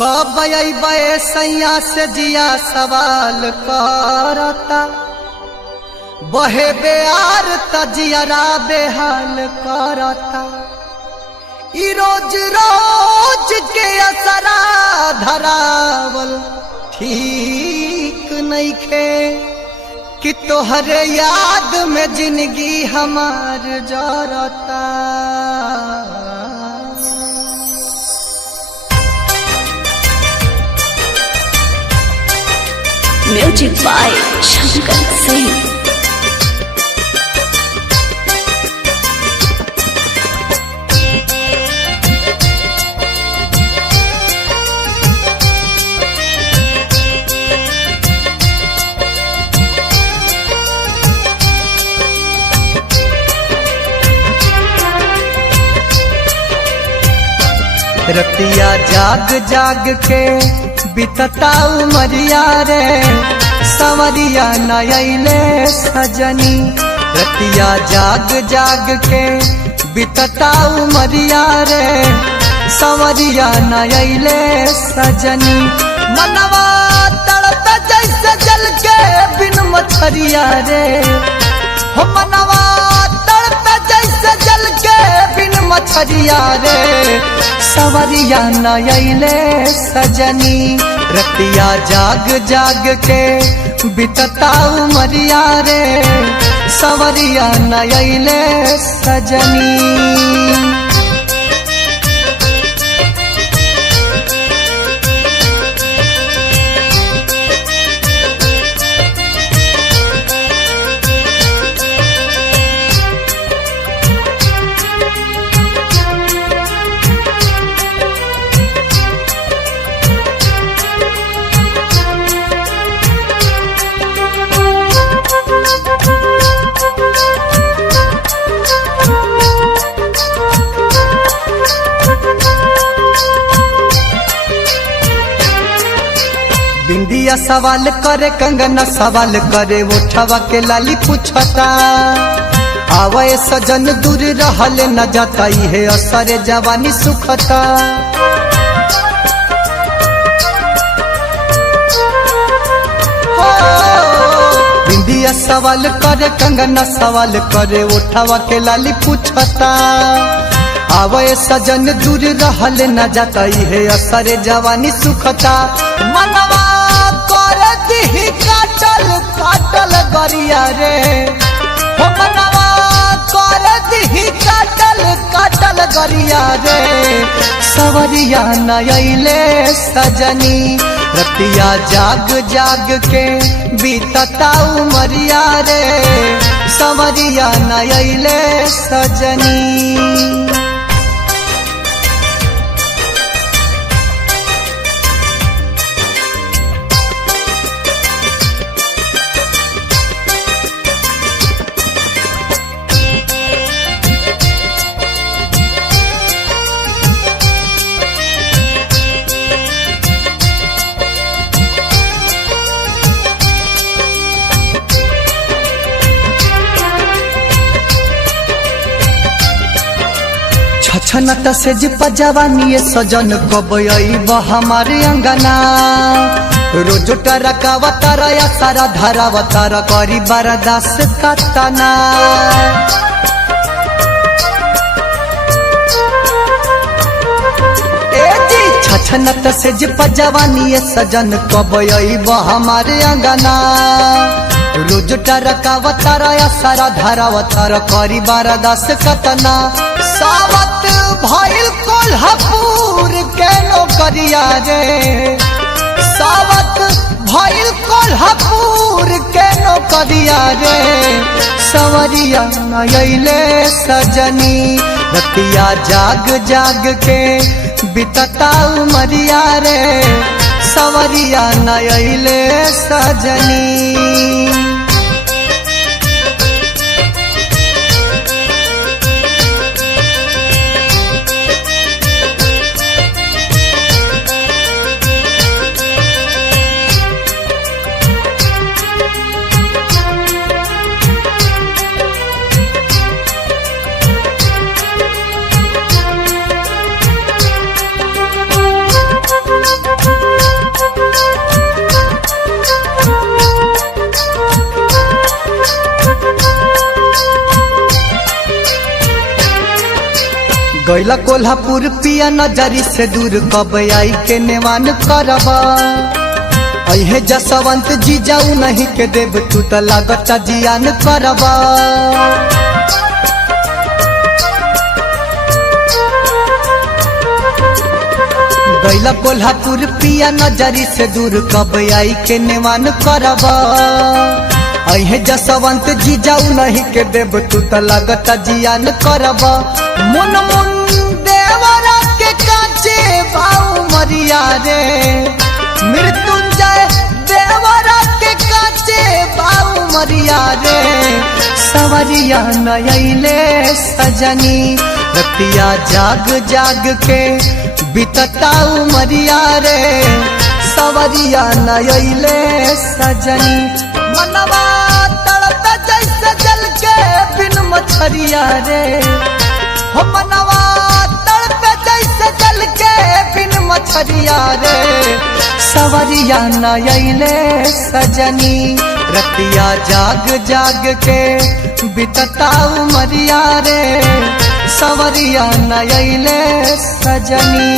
कब अइबे सैया से जिया सवाल करता, बहे बेआर तजियरा बेहाल करता। ई रोज रोज के असरा धरावल ठीक नइखे कि तोहरे याद में जिंदगी हमार जरता। Music by Shankar Singh. रतिया जाग जाग के बितता उमरिया रे, संवरिया नयले सजनी। रतिया जाग जाग के बितता उमरिया रे, संवरिया नयले सजनी। मनवा तड़ता जैसे जल के बिन मछरिया रे, हो मनवा तड़ता जैसे जल के बिन मछरिया रे, सवरिया नयले सजनी। रतिया जाग जाग के बितता उमरिया रे, सवरिया नयले सजनी। बिंदिया सवाल करे, कंगना सवाल करे, उठवा के लाली पूछता। आवे सजन दूर रहल न जाता, है असरे जवानी सुखता। बिंदिया सवाल करे, कंगना सवाल करे, उठवा के लाली पूछता। आवे सजन दूर रहल न जाता, है असरे जवानी सुखता। मनवा काटल काटल गरिया रे, हो मनवा कर दी काटल काटल गरिया रे, सवरिया नयले सजनी। रतिया जाग जाग के बीतता उमरिया रे, सवरिया नयले सजनी। छनत से जिपा जवानी सजन कब अइब हमारे अंगना। रोज टरकावतार या सारा धारावतार करी बरदास कतना। छनत से जिपा जवानी सजन कब अइब हमारे अंगना। रोज टरकावतार या सारा धारावतार करी बरदास कतना। सावत भइल कोल्हापुर के नौकरिया रे, सावत भइल कोल्हापुर के नौकरिया रे, सवरिया नयले सजनी। रतिया जाग जाग के बितता उमरिया रे, सवरिया नयले सजनी। गैला कोल्हापुर पिया नजरी से दूर कब आई के नेवान करबा अहे जसवंत जी जाऊ नहीं के देव तू त लागता जियान करबा गैला कोल्हापुर पिया नजरी से दूर कब आई के नेवान करबा अहे जसवंत जी जाऊ नहीं के देव तू त लागता जियान करबा मुन मुन देवरा के काचे बाऊ मरिया रे मृत्युंजय देवरा के काचे बाऊ मरिया रे सवरिया नयले सजनी रतिया जाग जाग के बितताऊ मरिया रे सवरिया नयले सजनी मनवा तड़प जैसे जल के बिन मछरिया रे हो मनवा तड़प जैसे जल के बिन मछरिया रे सवरिया नयले सजनी रतिया जाग जाग के बितताऊ मरिया रे सवरिया नयले सजनी।